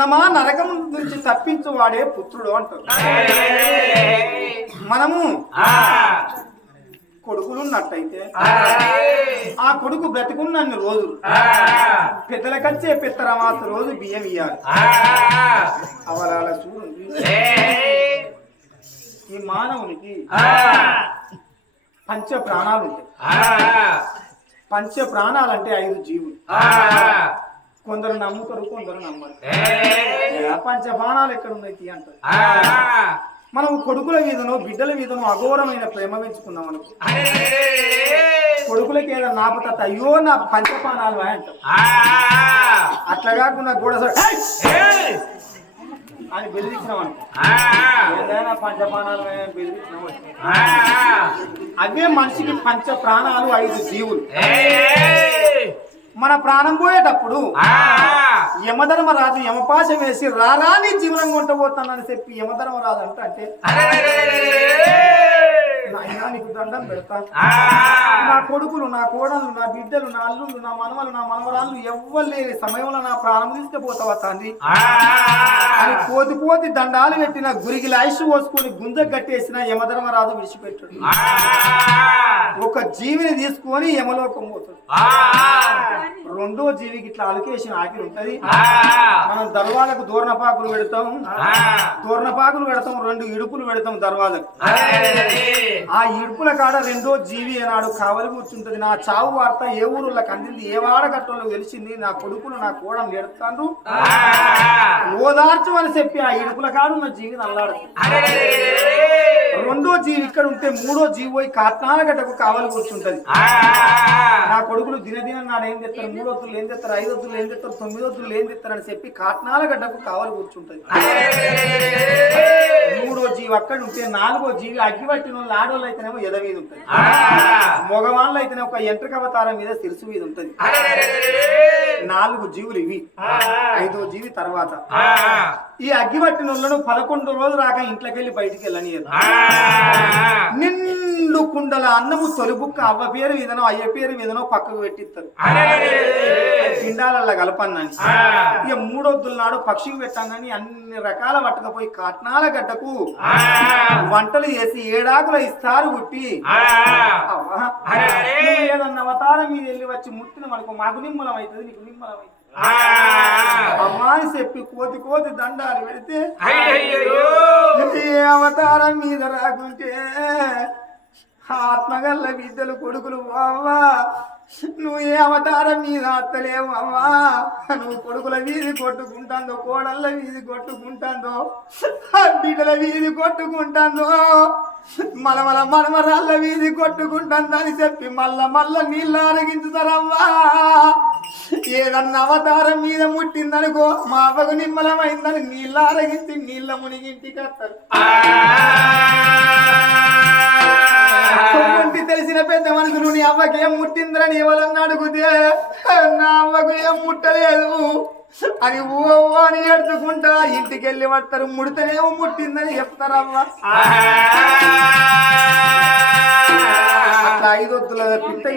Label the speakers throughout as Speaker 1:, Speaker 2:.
Speaker 1: పున్నమా నరకం నుంచి తప్పించు వాడే పుత్రుడు అంటారు. మనము కొడుకులు ఉన్నట్టయితే ఆ. కొడుకు బ్రతికున్నన్ని రోజులు పెద్దలకచ్చే పెత్తరమాస రోజు బియ్యం ఇయ్యాలి. అవలాల చూడండి ఈ మానవునికి పంచ ప్రాణాలు ఉంటాయి. పంచ ప్రాణాలు అంటే ఐదు జీవులు. కొందరు నమ్ముతారు కొందరు నమ్మరు. పంచ ప్రాణాలు ఎక్కడ ఉన్నాయి తీ అంటారు. మనం కొడుకుల మీదనో బిడ్డల మీదనో అఘోరమైన ప్రేమ పెంచుకున్నాం అనుకో. కొడుకులకి ఏదైనా నాపత అయ్యో నా పంచపానాలు అంటాం అట్లా కాకుండా గోడ అని బెదిరించినాం అనుకో. ఏదైనా పంచపానాలు బెదిరించినాం. అవే మనిషికి పంచ ప్రాణాలు ఐదు జీవులు. మన ప్రాణం పోయేటప్పుడు యమధర్మరాజు యమపాశం వేసి రారా నీ జీవనం కొంటబోతానని చెప్పి యమధర్మరాజు అంట అంటే నాయనా నీకు దండం పెడతా. నా కొడుకులు నా కోడలు నా బిడ్డలు నా అల్లుళ్ళు నా మనవలు నా మనవరాళ్ళు ఎవ్వరు లేని సమయంలో నా ప్రాణం తీసుకుపోతావా తండ్రి? అని కోతి కోతి దండాలు పెట్టిన గురికి లాయిష్ పోసుకొని గుంజ కట్టేసిన యమధర్మరాజు విడిచిపెట్టాడు. ఒక జీవిని తీసుకొని యమలోకం పోతాడు రెండో జీవికి ఇట్లా అలకేషన్ ఆకిరి ఉంటది. మనం దర్వాలకు దూర్ణపాకులు పెడతాం. దూర్ణపాకులు పెడతాం రెండు ఇడుపులు పెడతాం దర్వాలకు ఆ ఇడుపుల కాడ రెండో జీవి ఏనాడు కావలి కూర్చుంటది. నా చావు వార్త ఏ ఊరులకు అందింది ఏ వాడగట్టంలో తెలిసింది నా కొడుకులు నా కోడలు ఎడతాను ఓదార్చు అని చెప్పి ఆ ఇడుపుల కాడు ఉన్న జీవి నల్లాడు. రెండో జీవి ఇక్కడ ఉంటే మూడో జీవి పోయి కాట్నాల గడ్డకు కావలి కూర్చుంటది. నా కొడుకులు దినదిన నాడు తెస్తారు మూడు వద్దులు ఏం తెస్తారు? ఐదు వద్దులు ఏం తెస్తారు? తొమ్మిది వద్దులు ఏం తెస్తారు? అని చెప్పి కాట్నాల గడ్డకు కావలి కూర్చుంటది. మూడో జీవి అక్కడ ఉంటే నాలుగో జీవి అగ్గి పట్టిన వాళ్ళు ఆడవాళ్ళు అయితేనేమో ఎద మీద ఉంటుంది. మగవాళ్ళు అయితేనే ఒక ఎంట్రక అవతారం మీద సిరుసు మీద ఉంటది. నాలుగు జీవులు ఇవి. ఐదో జీవి తర్వాత. ఈ అగ్గి పట్టిన వాళ్ళను పదకొండు రోజులు రాక ఇంట్లోకి వెళ్ళి బయటికి వెళ్ళని నిండు కుండల అన్నము తొలిబుక్క అవ్వ పేరు మీదనో అయ్య పేరు మీదనో పక్కకు పెట్టిస్తారు పిండాలల్ల కలపన్నాని. ఇక మూడొద్దుల నాడు పక్షికి పెట్టానని అన్ని రకాల పట్టకపోయి కాట్నాల గడ్డకు వంటలు చేసి ఏడాకుల ఇస్తారు గుట్టి ఏదన్నా అవతారం మీద వెళ్ళి వచ్చి ముట్టిన మనకు మాకు నిమ్మలం అవుతుంది నీకు నిమ్మలం అవుతుంది అమ్మా అని చెప్పి కోతి కోతి దండాలు పెడితే అవతారం మీద రాకుంటే ఆత్మగల్ల బిడ్డలు కొడుకులు అవ్వా. నువ్వు ఏ అవతారం మీద అత్తలేవు అవ్వా. నువ్వు కొడుకుల వీధి కొట్టుకుంటాందో కోడళ్ళ వీధి కొట్టుకుంటాందో బిడ్డల వీధి కొట్టుకుంటాందో మలమల మలమరాళ్ళ వీధి కొట్టుకుంటుందని చెప్పి మల్ల మల్ల నీళ్ళు అరగించుతారవ్వా ఏదన్నా అవతారం మీద ముట్టిందనుకో మా అవ్వకు నిమ్మలమైందని నీళ్ళు అరగించి నీళ్ళ మునిగింటికి వస్తారు. సొమ్ముంటి తెలిసిన పెద్ద మనుషులు నీ అవ్వకి ఏం ముట్టిందని ఎవరన్నా అడుగుతే నా అవ్వకు ఏం ముట్టలేదు. అని ఓ అని ఎడుచుకుంటా ఇంటికి వెళ్ళి పడతారు ముడితేనేమో ముట్టిందని చెప్తారమ్మా అవ్వ అట్లా ఐదొద్దుల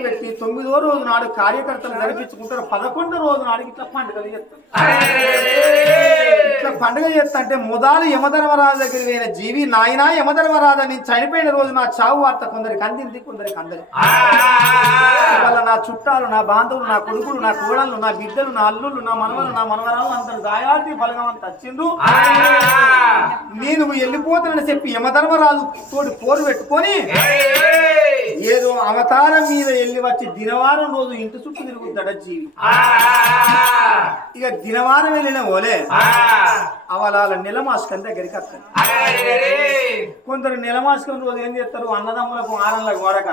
Speaker 1: పెట్టి తొమ్మిదో రోజు నాడు కార్యకర్తలు నడిపించుకుంటారు. పదకొండో రోజు నాడు ఇట్లా పండుగలు చెప్తారు ఇట్లా పండుగ చేస్తా అంటే మొదలు యమధర్మరాజు దగ్గర పోయిన జీవి నాయనా యమధర్మరాజు అని చనిపోయిన రోజు నా చావు వార్త కొందరికి అందింది కొందరికి అందరి వాళ్ళ నా చుట్టాలు నా బాంధవులు నా కొడుకులు నా కోడళ్ళు నా బిడ్డలు నా అల్లుళ్ళు నా మనవలు నా మనవరాలు అందరు దాయాది బలగం అంత వచ్చిండ్రు నేను వెళ్ళిపోతానని చెప్పి యమధర్మరాజు తోటి పోరు పెట్టుకొని ఏదో అవతారం మీద వెళ్ళి వచ్చి దినవారం రోజు ఇంటి చుట్టూ తిరుగుతాడ జీవి. ఇక దినవారం వెళ్ళిన ఓలే. అవలాల నెలమాస్కం దగ్గరికి వస్తారు కొందరు నెలమాస్కం రోజు ఏం చేస్తారు? అన్నదమ్ములకు ఆరంలకు వాడక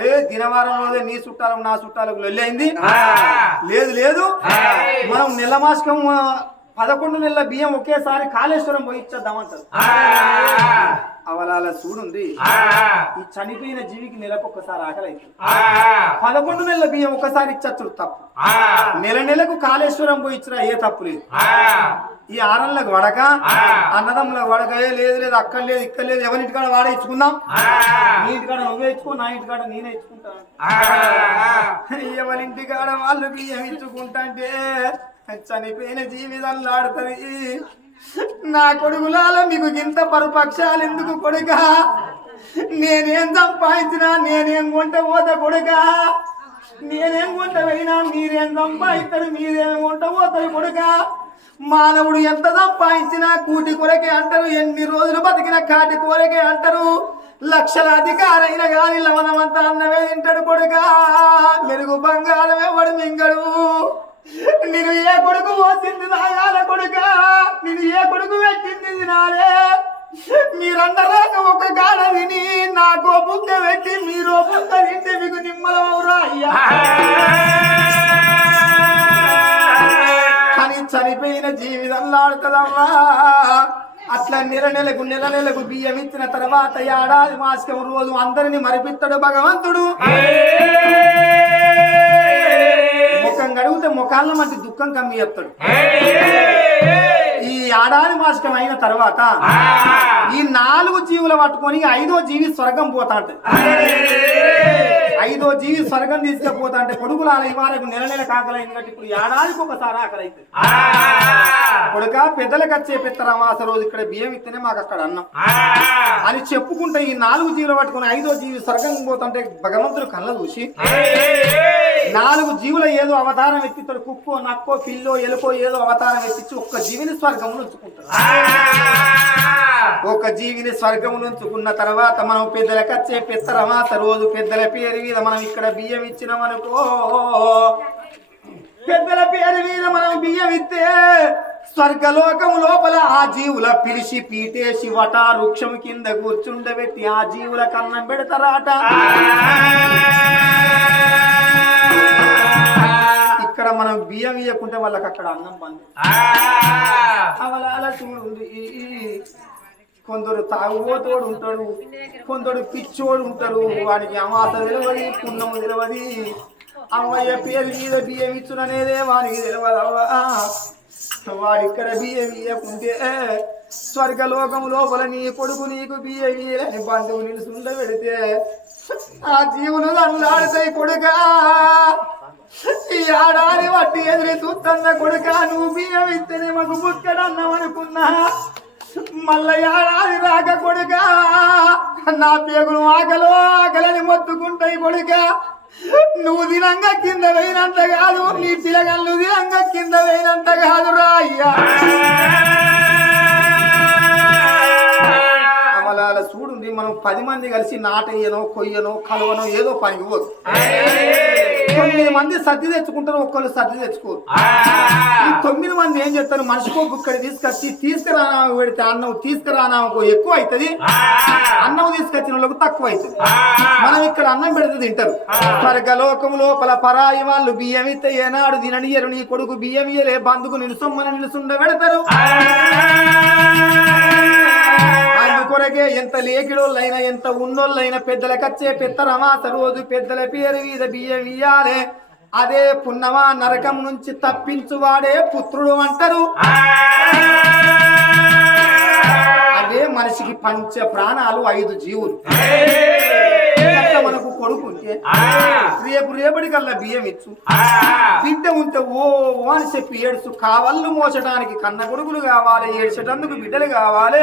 Speaker 1: ఏ దినవారం రోజే నీ చుట్టాలకు నా చుట్టాలకు లొల్లైంది లేదు లేదు. మనం నెలమాస్కం పదకొండు నెలల బియ్యం ఒకేసారి కాళేశ్వరం పోయి ఇచ్చేద్దామంటారు అవలాల చూడుంది ఈ చనిపోయిన జీవికి నెలకొక్కసారి ఆకలి అవుతుంది పదకొండు నెలల బియ్యం ఒకసారి ఇచ్చచ్చు తప్పు. నెల నెలకు కాళేశ్వరం పోయి ఇచ్చినా ఏ తప్పు లేదు. ఈ ఆరంలకు వడక అన్నదమ్ములకు వడక ఏ లేదు లేదు అక్కడ లేదు ఇక్కడ లేదు ఎవరింటికాడ వాడే ఇచ్చుకుందాం? నీ ఇంటికాడ నువ్వే ఇచ్చుకో నా ఇంటికాడ నేనే ఇచ్చుకుంటాను. ఎవరింటికాడ వాళ్ళు బియ్యం ఇచ్చుకుంటా అంటే చనిపోయిన జీవితం లాడుతుంది నా కొడుకులాల మీకు ఇంత పరుపక్షాలు ఎందుకు కొడుక? నేనేం సంపాదించినా నేనేం కొంట పోత కొడుక? నేనేం కొంట పోయినా మీరేం సంపాదిస్తారు మీరేం కొంట పోతారు కొడుక? మానవుడు ఎంత సంపాదించినా కూటి కొరకే అంటారు ఎన్ని రోజులు బతికిన కాటి కొరకే అంటారు. లక్షల అధికారైన కానీ లవణమంతా అన్నమే తింటాడు కొడుక. మెరుగు బంగారం ఎవడు మింగడు. నేను ఏ కొడుకు పోసింది నాయాల కొడుక? నేను ఏ కొడుకు పెట్టింది నాలే? మీరందరూ ఒక గాడ విని నాకు బుక్క పెట్టి మీరు బుక్క తింటే మీకు నిమ్మలమవురా అయ్యా. కానీ చనిపోయిన జీవితంలో ఆడుతుందమ్మా అట్లా నెల నెలకు నెల నెలకు బియ్యం ఇచ్చిన తర్వాత ఏడాది మాసికం రోజు అందరిని మరిపిస్తాడు భగవంతుడు. ముఖం గడిగితే ముఖాలను మంచి దుఃఖం కమ్మి చెప్తాడు. ఈ ఏడాది మాసికం అయిన తర్వాత ఈ నాలుగు జీవులు పట్టుకొని ఐదో జీవి స్వర్గం పోతా ఐదో జీవి స్వర్గం తీసుకుపోతా అంటే కొడుకులు అలా ఇవాళకు నెల నెల కాకలైంది కాబట్టి ఇప్పుడు ఏడాదికి ఒకసారి ఆకలి అవుతుంది కొడుక పెద్దలకు వచ్చే పెత్తరమాస రోజు ఇక్కడ బియ్యం ఇస్తేనే మాకు అక్కడ అన్నం. అని చెప్పుకుంటే ఈ నాలుగు జీవులు పట్టుకుని ఐదో జీవి స్వర్గం పోతుంటే భగవంతుడు కళ్ళ చూసి నాలుగు జీవుల ఏదో అవతారం ఎత్తిస్తాడు. కుక్కో నక్కో పిల్లో ఎలుకో ఏదో అవతారం ఎత్తించి ఒక్క జీవిని స్వర్గమును ఉంచుకుంటాడు. ఒక జీవిని స్వర్గమును ఉంచుకున్న తర్వాత మనం పెద్దలకు వచ్చే పెత్తరమాస రోజు పెద్దల పేరు మీద మనం ఇక్కడ బియ్యం ఇచ్చినామనుకో పెద్దల పేరు మీద మనం బియ్యం ఇస్తే స్వర్గలోకం లోపల ఆ జీవుల పిలిచి పీటేసి వట వృక్షం కింద కూర్చుండబెట్టి ఆ జీవుల కన్నం పెడతారాట. మనం బియ్యం ఇవ్వకుంటే వాళ్ళకి అక్కడ అన్నం బంద్. అవలాల చూడు కొందరు తాగుబోతోడు ఉంటాడు. కొందరు పిచ్చోడు ఉంటారు వాడికి అమాస తెలియదు పున్నము తెలియదు అమ్మయ్య పేరు మీద బియ్యం ఇచ్చుననేదే వానికి తెలియదు అవ్వా వాడు ఇక్కడ బియ్యం ఇయ్యకుంటే స్వర్గలోకం లోపల నీ కొడుకు నీకు బియ్యం ఇయ్యని బంధువు నిలుసుండ పెడితే ఆ జీవులు అల్లాడుతాయి కొడుక. ఈ ఆడారి వట్టి ఎదురు చూస్తున్న కొడుక. నువ్వు బియ్యం ఇస్తేనే మాకు బుక్కడన్నాం అనుకున్నా. మళ్ళా ఏడాది రాక కొడుక. నా పేగులు ఆకలో ఆకలని మొత్తుకుంటాయి కొడుక. నువ్వు దినంగా కింద పోయినంత కాదు నీ పిలగల్లు దినంగా కింద పోయినంత కాదు రా అయ్యా. చూడుంది మనం పది మంది కలిసి నాటయ్యనో కొయ్యనో కలవనో ఏదో పనికి పోదు. తొమ్మిది మంది సర్ది తెచ్చుకుంటారు ఒక్కళ్ళు సర్ది తెచ్చుకోరు. ఈ తొమ్మిది మంది ఏం చేస్తారు? మనిషికో బుక్కడి తీసుకొచ్చి తీసుకురానా పెడితే అన్నం తీసుకురానామకు ఎక్కువ అవుతుంది అన్నం తీసుకొచ్చిన వాళ్ళకు తక్కువ అవుతుంది మనం ఇక్కడ అన్నం పెడితే తింటారు. స్వర్గలోకం లోపల పరాయి వాళ్ళు బియ్యం ఇస్తే ఏనాడు తిననియరు. నీ కొడుకు బియ్యం ఇయ్యలే బంధుకు నిలుసొమ్మని నిలుసుండ పెడతారు అందుకొరకే ఎంత లేకిడోళ్ళైనా ఎంత ఉన్నోళ్ళైనా పెద్దలకచ్చే పెత్తరమాస రోజు పెద్దల పేరు మీద బియ్యం ఇయ్యాలే. అదే పున్నమా నరకం నుంచి తప్పించువాడే పుత్రుడు అంటారు. అదే మనిషికి పంచ ప్రాణాలు ఐదు జీవులు. మనకు కొడుకుంటే రేపు రేపటి కల్లా బియ్యం ఇచ్చు. బిడ్డ ఉంటే ఓ ఓ అని చెప్పి ఏడుచు కావళ్ళు మోసడానికి కన్న కొడుకులు కావాలి ఏడ్చటందుకు బిడ్డలు కావాలి.